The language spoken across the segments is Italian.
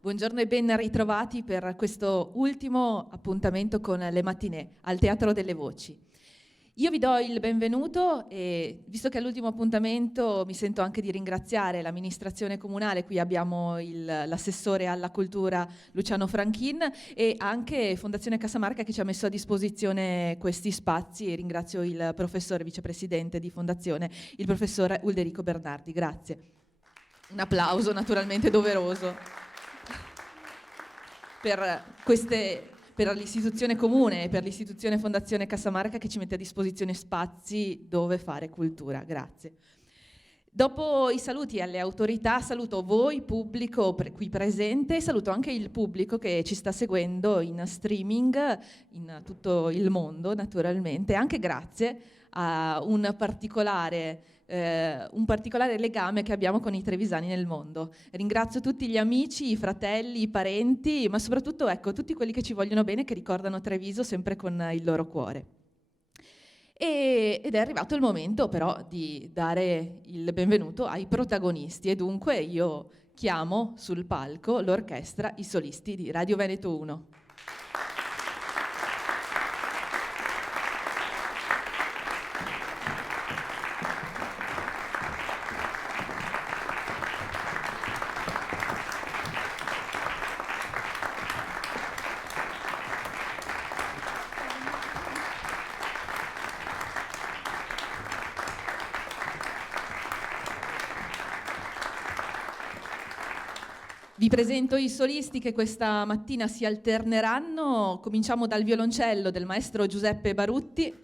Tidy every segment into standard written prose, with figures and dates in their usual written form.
Buongiorno e ben ritrovati per questo ultimo appuntamento con le mattinée al Teatro delle Voci. Io vi do il benvenuto e, visto che è l'ultimo appuntamento, mi sento anche di ringraziare l'amministrazione comunale. Qui abbiamo l'assessore alla cultura Luciano Franchin e anche Fondazione Casamarca che ci ha messo a disposizione questi spazi, e ringrazio il professore vicepresidente di Fondazione, il professore Ulderico Bernardi. Grazie. Un applauso naturalmente doveroso per l'istituzione comune e per l'istituzione Fondazione Casamarca che ci mette a disposizione spazi dove fare cultura. Grazie. Dopo i saluti alle autorità, saluto voi, pubblico qui presente, e saluto anche il pubblico che ci sta seguendo in streaming in tutto il mondo, naturalmente, anche grazie a un particolare legame che abbiamo con i trevisani nel mondo. Ringrazio tutti gli amici, i fratelli, i parenti, ma soprattutto tutti quelli che ci vogliono bene, che ricordano Treviso sempre con il loro cuore. Ed è arrivato il momento però di dare il benvenuto ai protagonisti, e dunque io chiamo sul palco l'orchestra I Solisti di Radio Veneto 1. Vi presento i solisti che questa mattina si alterneranno. Cominciamo dal violoncello del maestro Giuseppe Barutti,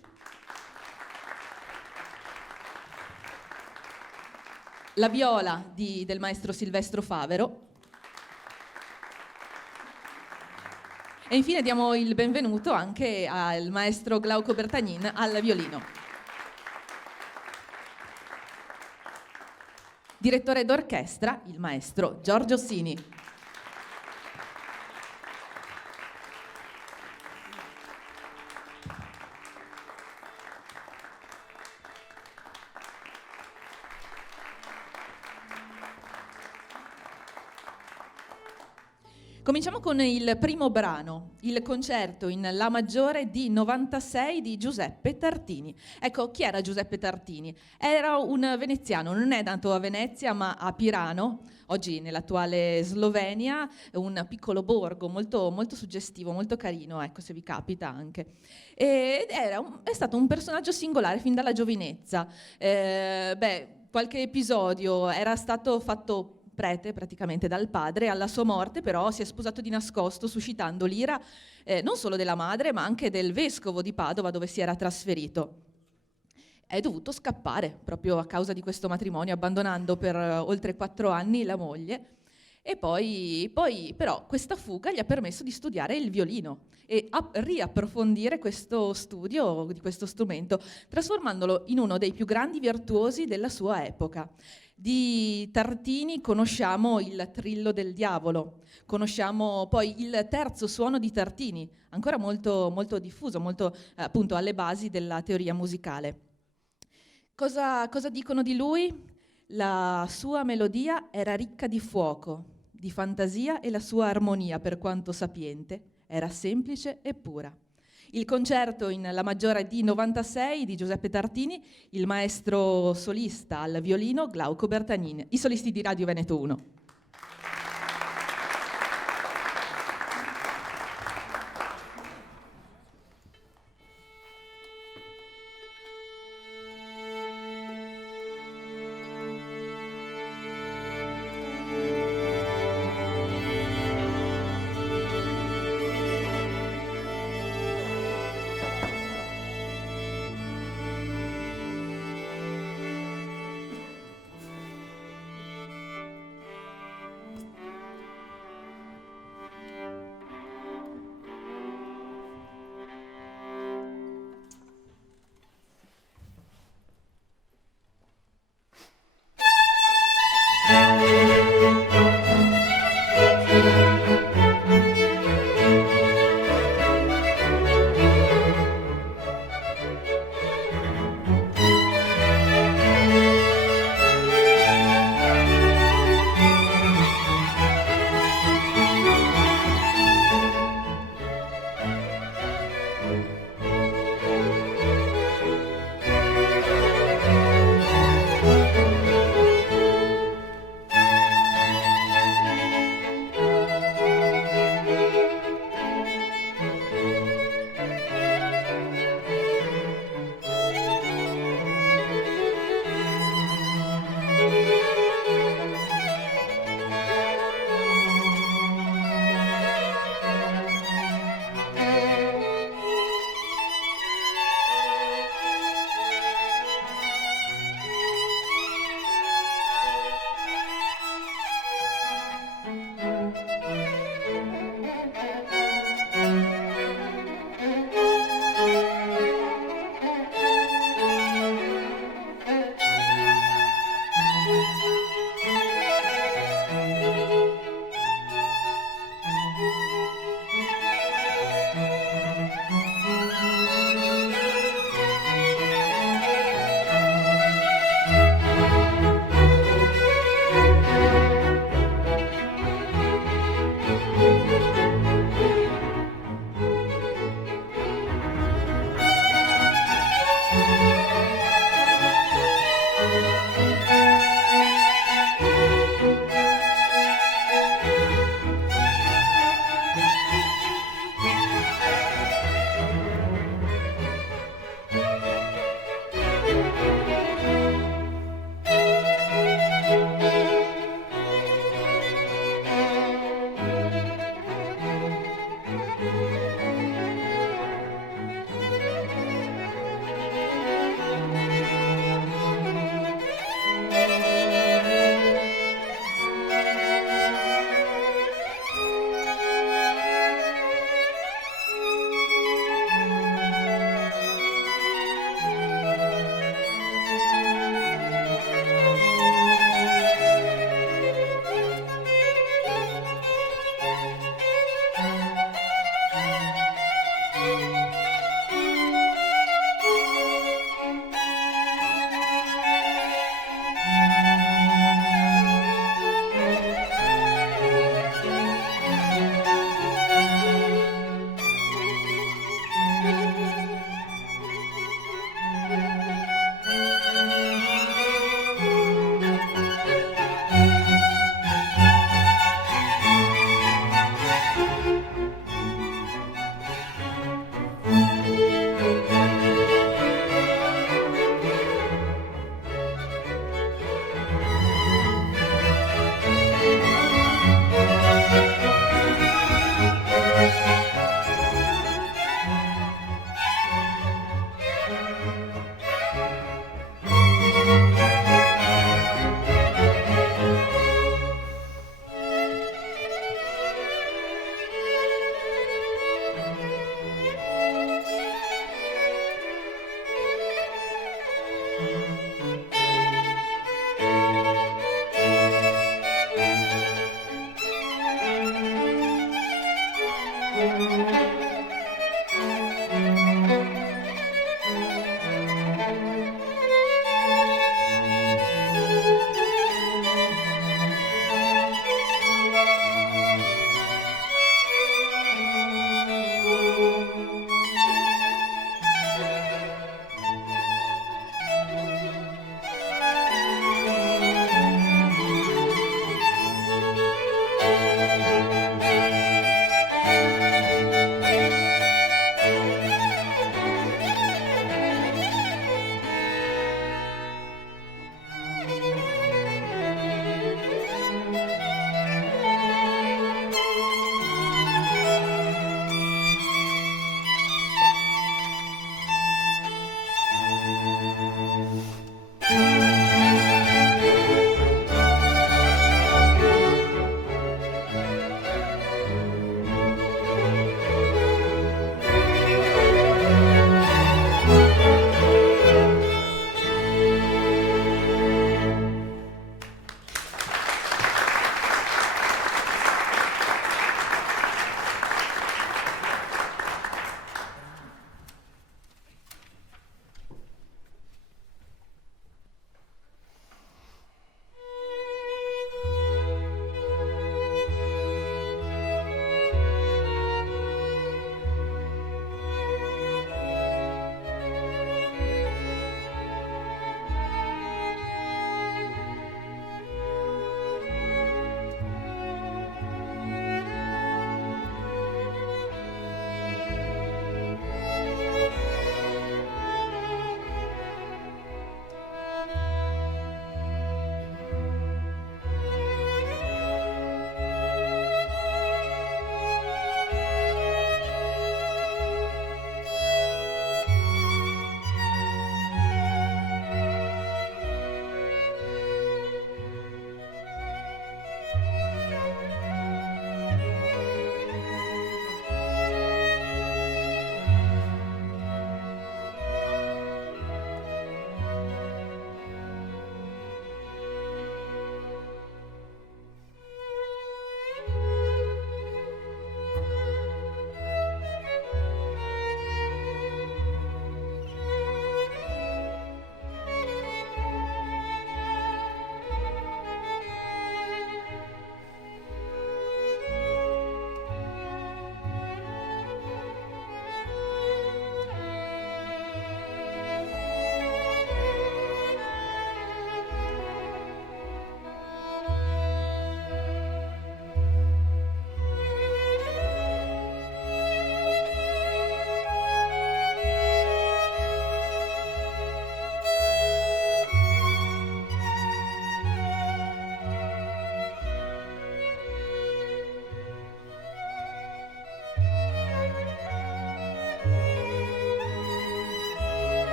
la viola del maestro Silvestro Favero e infine diamo il benvenuto anche al maestro Glauco Bertagnin al violino. Direttore d'orchestra, il maestro Giorgio Sini. Cominciamo con il primo brano, il concerto in La maggiore di 96 di Giuseppe Tartini. Ecco, chi era Giuseppe Tartini? Era un veneziano, non è nato a Venezia ma a Pirano, oggi nell'attuale Slovenia, un piccolo borgo molto, molto suggestivo, molto carino, ecco, se vi capita anche. Ed è stato un personaggio singolare fin dalla giovinezza. Qualche episodio era stato fatto prete praticamente dal padre. Alla sua morte però si è sposato di nascosto, suscitando l'ira non solo della madre ma anche del vescovo di Padova, dove si era trasferito. È dovuto scappare proprio a causa di questo matrimonio, abbandonando per oltre 4 anni la moglie. E poi però questa fuga gli ha permesso di studiare il violino e riapprofondire questo studio di questo strumento, trasformandolo in uno dei più grandi virtuosi della sua epoca. Di Tartini conosciamo il Trillo del Diavolo, conosciamo poi il terzo suono di Tartini, ancora molto, molto diffuso, molto appunto alle basi della teoria musicale. Cosa dicono di lui? La sua melodia era ricca di fuoco, di fantasia, e la sua armonia, per quanto sapiente, era semplice e pura. Il concerto in La maggiore di 96 di Giuseppe Tartini, il maestro solista al violino Glauco Bertagnin, i solisti di Radio Veneto 1.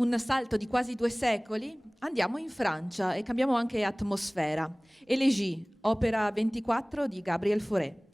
un salto di quasi 2 secoli, andiamo in Francia e cambiamo anche atmosfera. Elegie, opera 24 di Gabriel Fauré.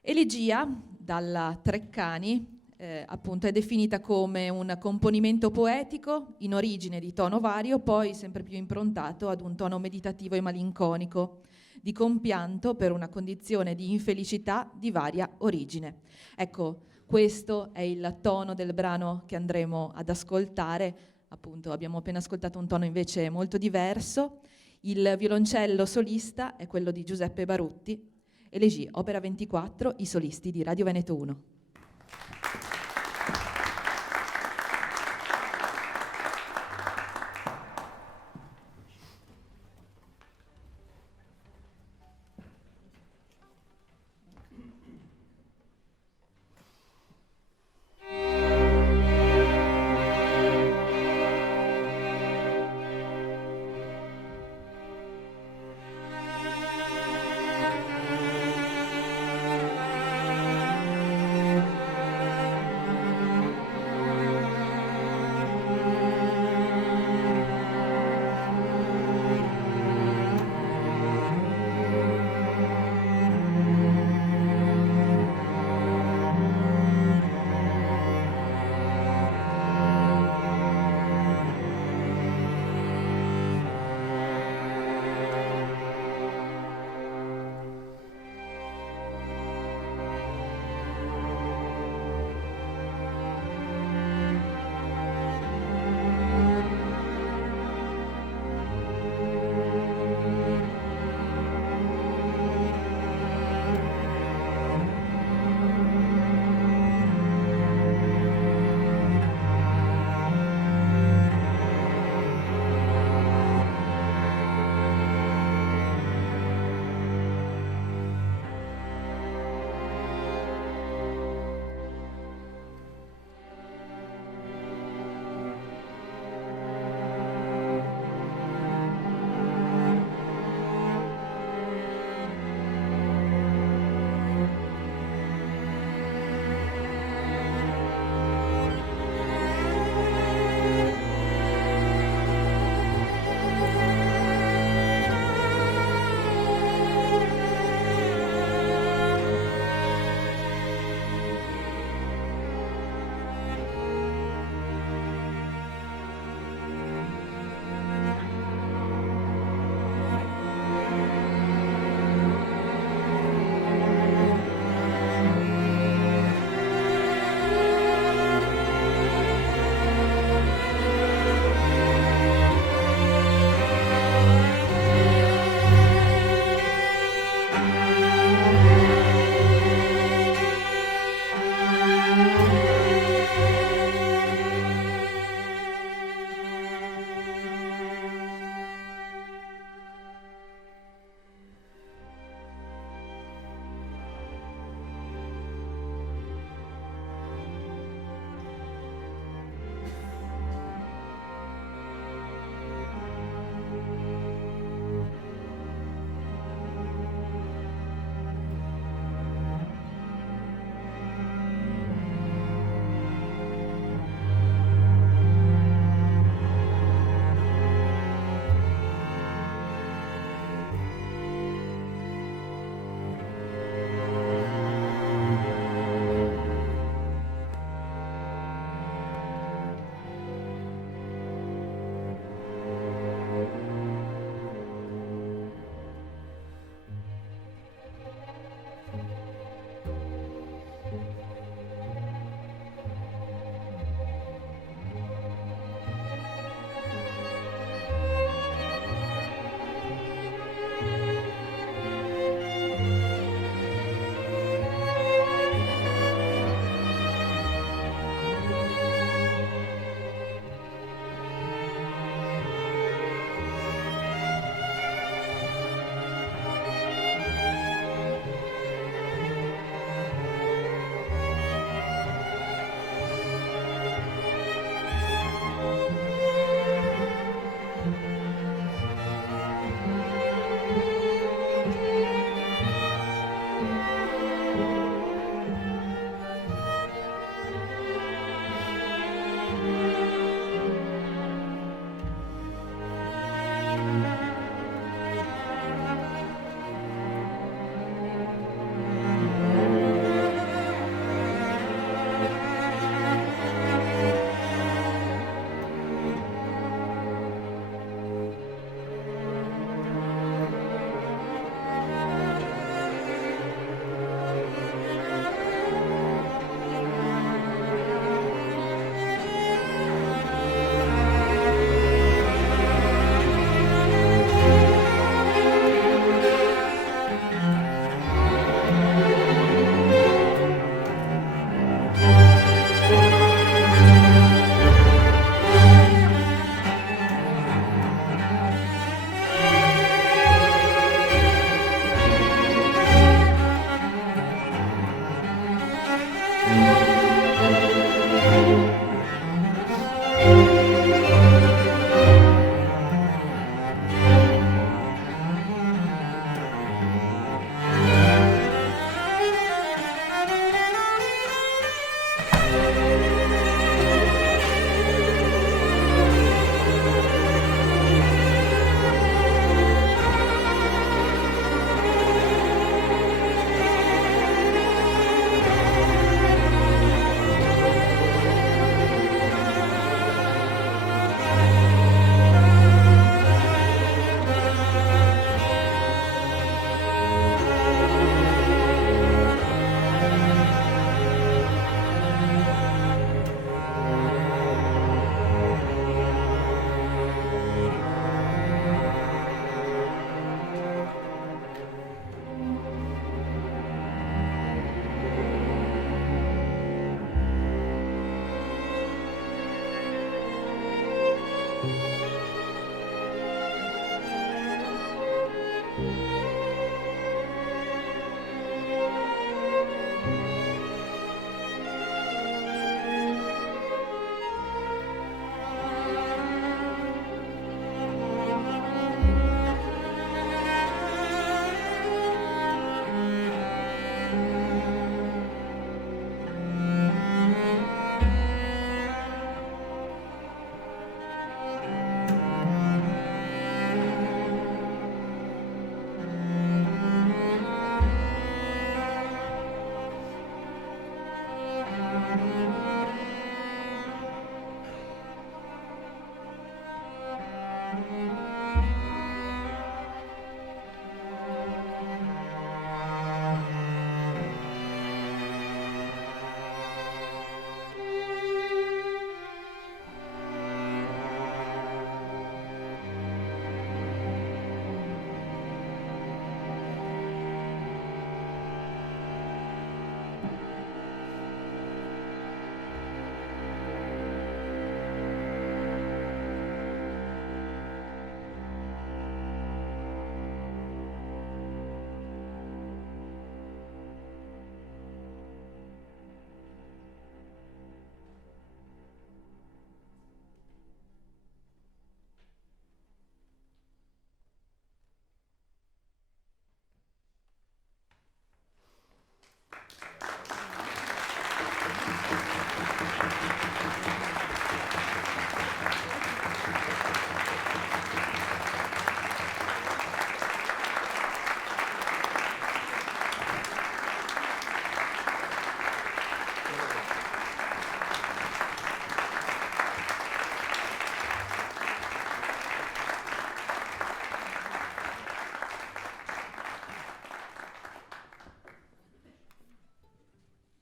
Elegia, dalla Treccani, appunto è definita come un componimento poetico in origine di tono vario, poi sempre più improntato ad un tono meditativo e malinconico, di compianto per una condizione di infelicità di varia origine. Ecco, questo è il tono del brano che andremo ad ascoltare. Appunto, abbiamo appena ascoltato un tono invece molto diverso. Il violoncello solista è quello di Giuseppe Barutti. Elegie, opera 24, i solisti di Radio Veneto 1.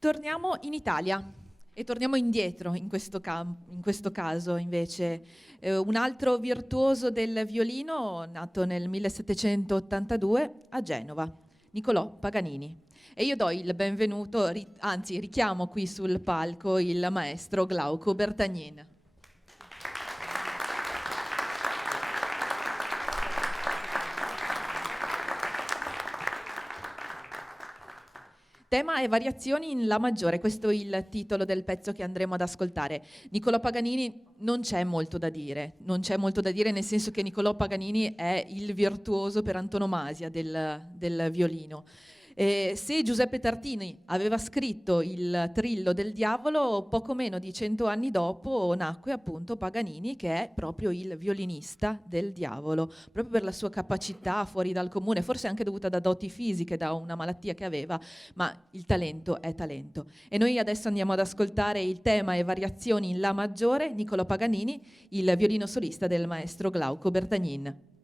Torniamo in Italia e torniamo indietro in questo caso invece. Un altro virtuoso del violino nato nel 1782 a Genova, Niccolò Paganini. E io do il benvenuto, anzi richiamo qui sul palco il maestro Glauco Bertagnin. Tema e variazioni in La maggiore, questo è il titolo del pezzo che andremo ad ascoltare. Niccolò Paganini non c'è molto da dire, nel senso che Niccolò Paganini è il virtuoso per antonomasia del violino. Se Giuseppe Tartini aveva scritto il Trillo del Diavolo, poco meno di 100 anni dopo nacque appunto Paganini, che è proprio il violinista del diavolo, proprio per la sua capacità fuori dal comune, forse anche dovuta da doti fisiche, da una malattia che aveva, ma il talento è talento. E noi adesso andiamo ad ascoltare il tema e variazioni in La maggiore, Niccolò Paganini, il violino solista del maestro Glauco Bertagnin.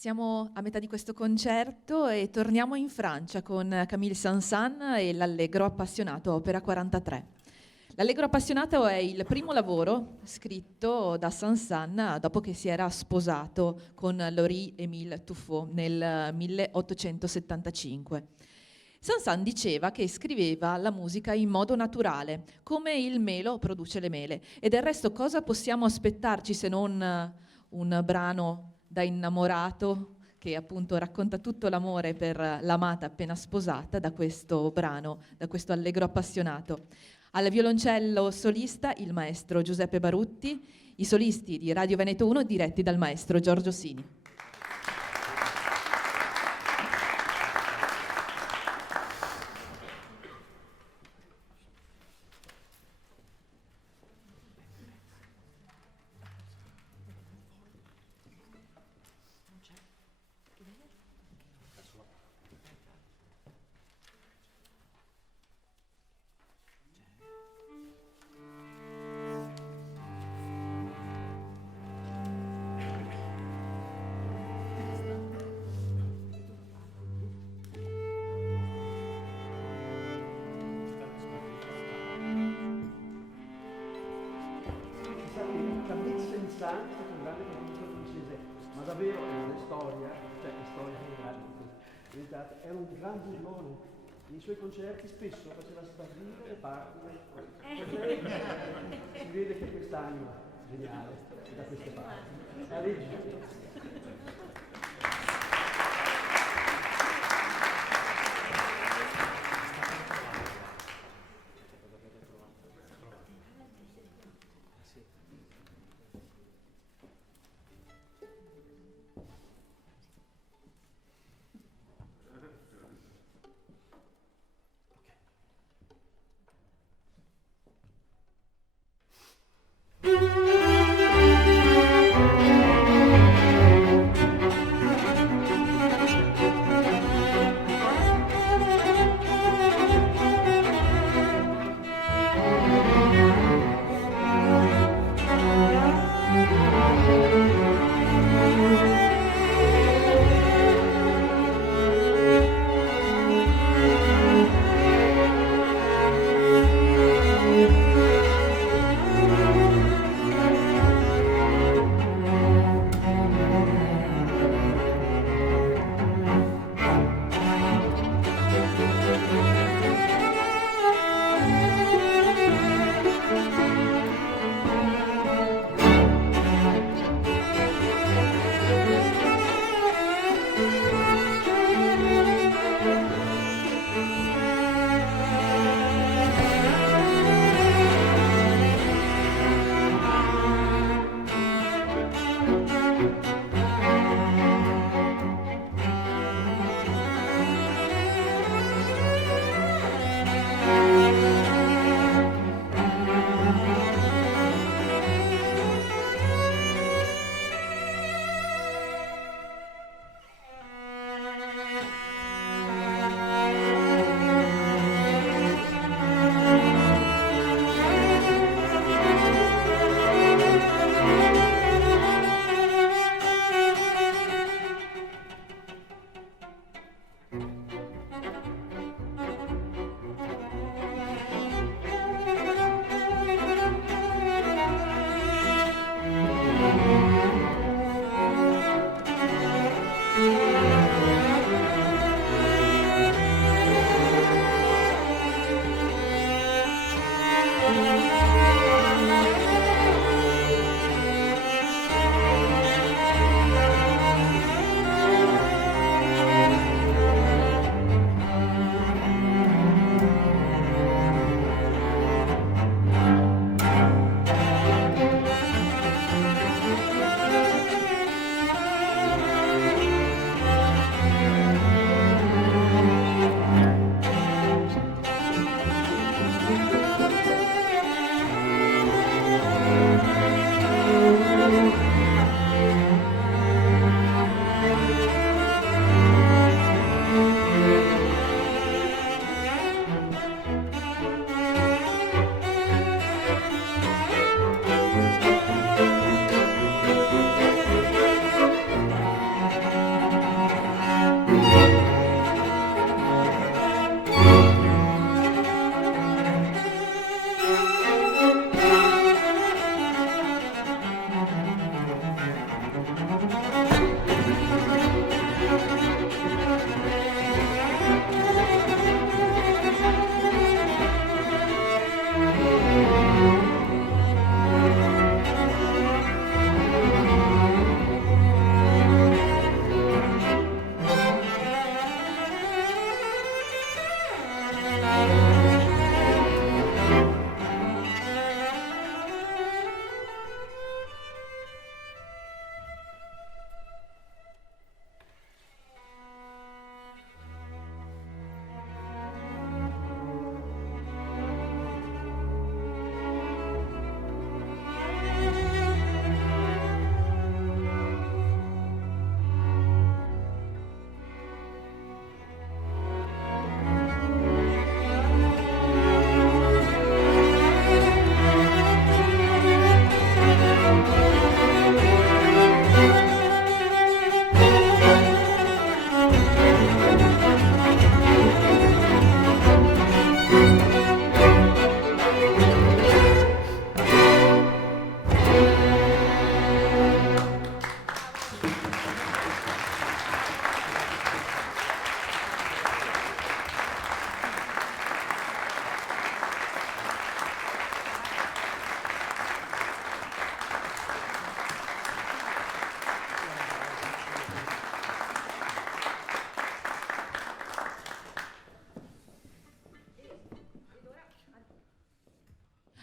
Siamo a metà di questo concerto e torniamo in Francia con Camille Saint-Saëns e l'Allegro appassionato, opera 43. L'Allegro appassionato è il primo lavoro scritto da Saint-Saëns dopo che si era sposato con Laurie-Émile Tuffaut nel 1875. Saint-Saëns diceva che scriveva la musica in modo naturale, come il melo produce le mele. E del resto cosa possiamo aspettarci se non un brano da innamorato che appunto racconta tutto l'amore per l'amata appena sposata da questo brano, da questo Allegro appassionato. Al violoncello solista il maestro Giuseppe Barutti, i solisti di Radio Veneto 1 diretti dal maestro Giorgio Sini. Saint-Saëns è un grande compositore francese, ma davvero è una storia, cioè è storia generale, era un gran burlone. Nei suoi concerti spesso faceva sparire le parti, si vede che quest'anima geniale è da queste parti. La legge.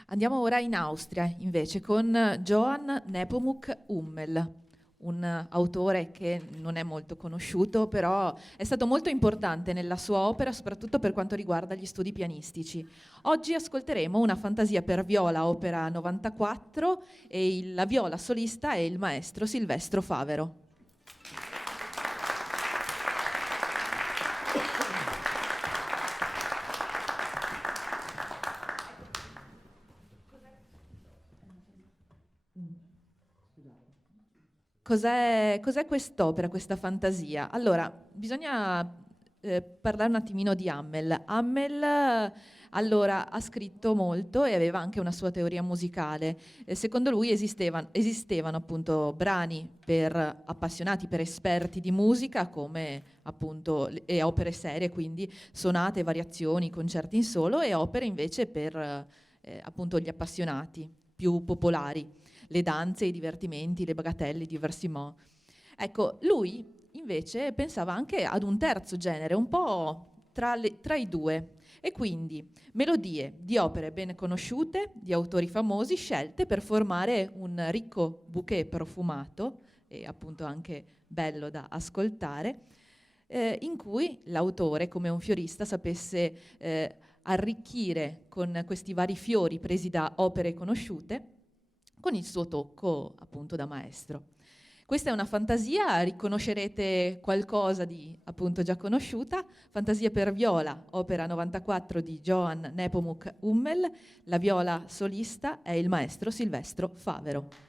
Andiamo ora in Austria, invece, con Johann Nepomuk Hummel, un autore che non è molto conosciuto, però è stato molto importante nella sua opera, soprattutto per quanto riguarda gli studi pianistici. Oggi ascolteremo una fantasia per viola, opera 94, e la viola solista è il maestro Silvestro Favero. Cos'è quest'opera, questa fantasia? Allora, bisogna parlare un attimino di Hummel. Hummel, allora, ha scritto molto e aveva anche una sua teoria musicale. Secondo lui esistevano appunto brani per appassionati, per esperti di musica, come appunto e opere serie, quindi sonate, variazioni, concerti in solo, e opere invece per appunto gli appassionati più popolari, le danze, i divertimenti, le bagatelle, i divertiments. Ecco, lui invece pensava anche ad un terzo genere, un po' tra i due, e quindi melodie di opere ben conosciute, di autori famosi, scelte per formare un ricco bouquet profumato e appunto anche bello da ascoltare, in cui l'autore, come un fiorista, sapesse arricchire con questi vari fiori presi da opere conosciute, con il suo tocco appunto da maestro. Questa è una fantasia, riconoscerete qualcosa di appunto già conosciuta, fantasia per viola, opera 94 di Johann Nepomuk Hummel, la viola solista è il maestro Silvestro Favero.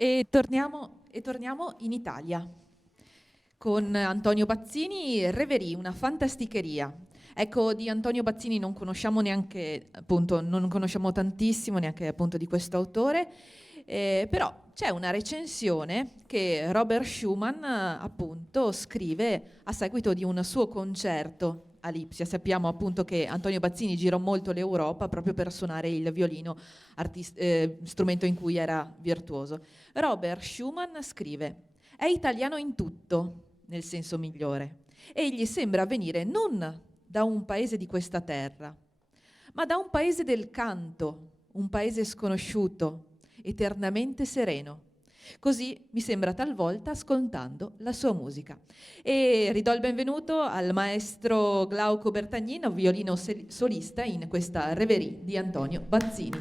E torniamo in Italia con Antonio Bazzini, Reverie, una fantasticheria. Ecco, di Antonio Bazzini non conosciamo neanche, appunto, non conosciamo tantissimo neanche appunto di questo autore, però c'è una recensione che Robert Schumann appunto scrive a seguito di un suo concerto a Lipsia. Sappiamo appunto che Antonio Bazzini girò molto l'Europa proprio per suonare il violino, strumento in cui era virtuoso. Robert Schumann scrive: è italiano in tutto, nel senso migliore. Egli sembra venire non da un paese di questa terra, ma da un paese del canto, un paese sconosciuto, eternamente sereno. Così mi sembra talvolta ascoltando la sua musica. E ridò il benvenuto al maestro Glauco Bertagnino, violino solista in questa Reverie di Antonio Bazzini.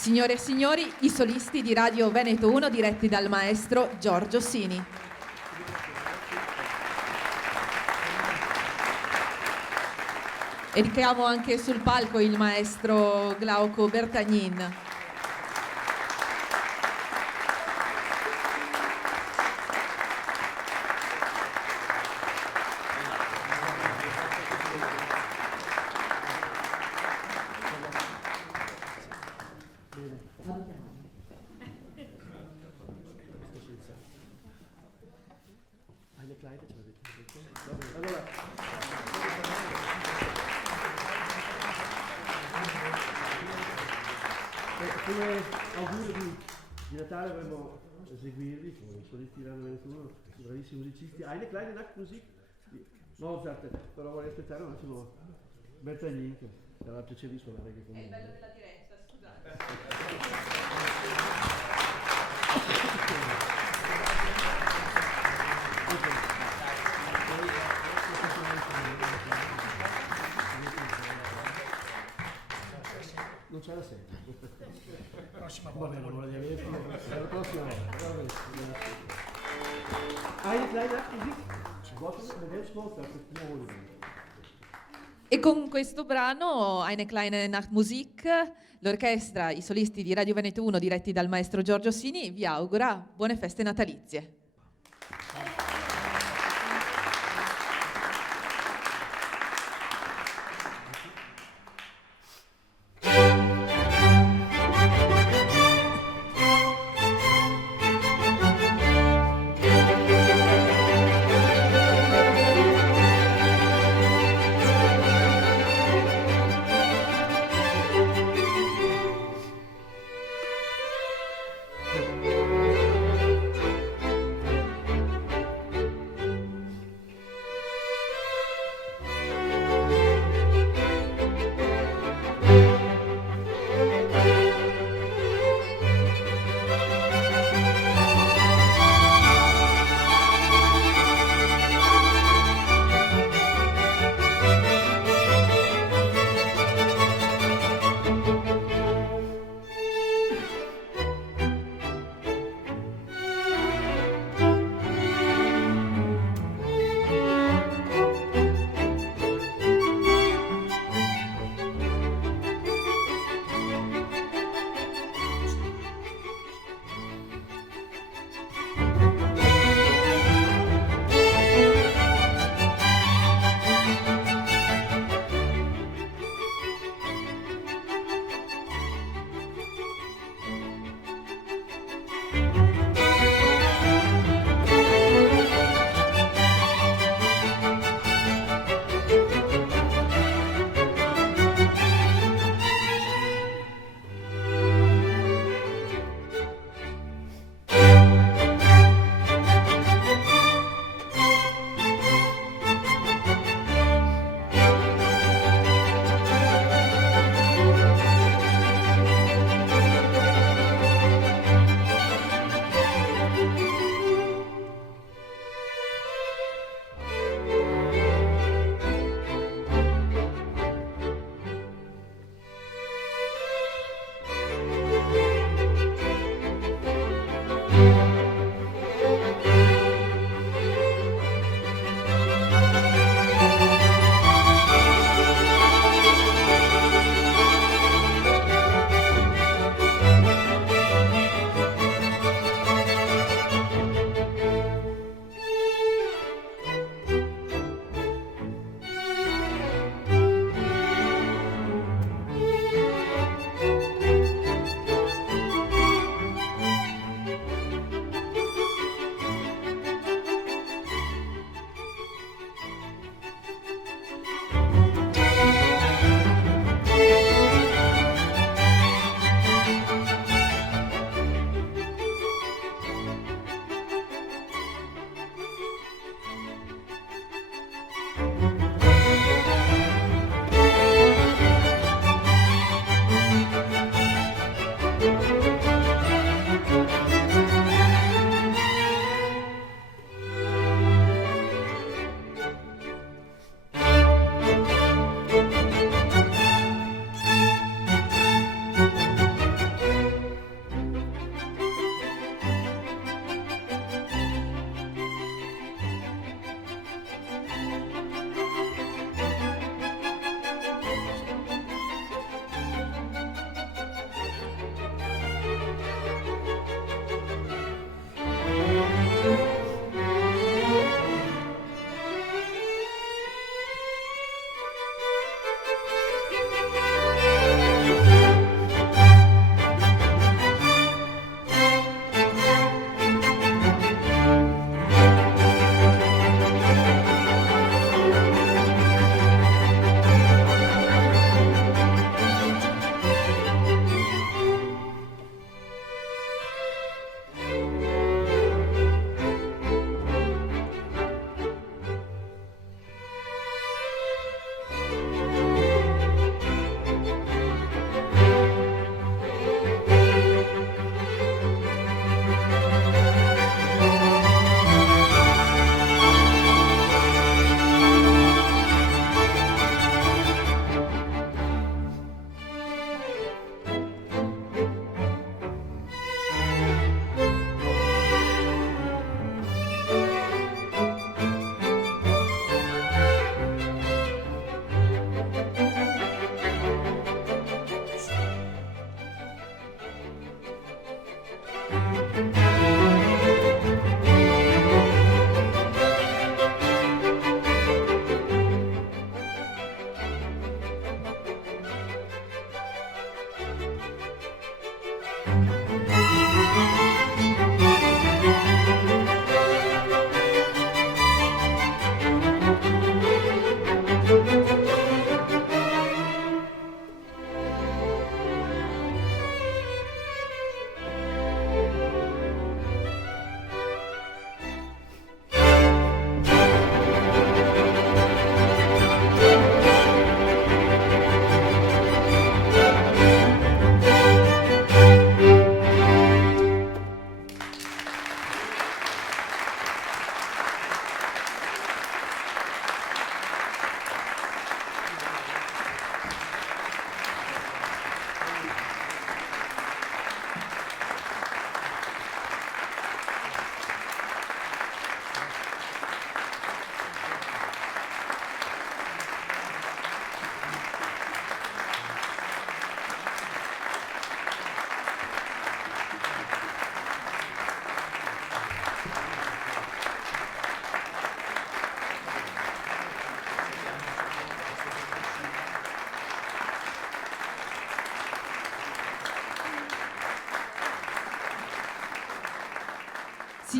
Signore e signori, i solisti di Radio Veneto 1 diretti dal maestro Giorgio Sini. E richiamo anche sul palco il maestro Glauco Bertagnin. Eine Kleine, allora, come augurio di Natale avremmo eseguirvi con i solisti di Radio Veneto 1, bravissimi musicisti. Eine kleine Nachtmusik di Mozart, però vorrei aspettare un attimo Bertagnin, che sarà piacere di suonare anche con È il noi. bello della diretta, scusate. Non c'è la serie. Prossima volta. Va bene, non la dico. La prossima volta. Va bene. Eine kleine Nachtmusik. Gottes Mozart, E con questo brano, Eine kleine Nachtmusik, l'orchestra, i solisti di Radio Veneto 1 diretti dal maestro Giorgio Sini vi augura buone feste natalizie.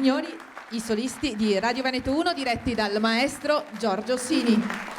Signori, i solisti di Radio Veneto 1 diretti dal maestro Giorgio Sini.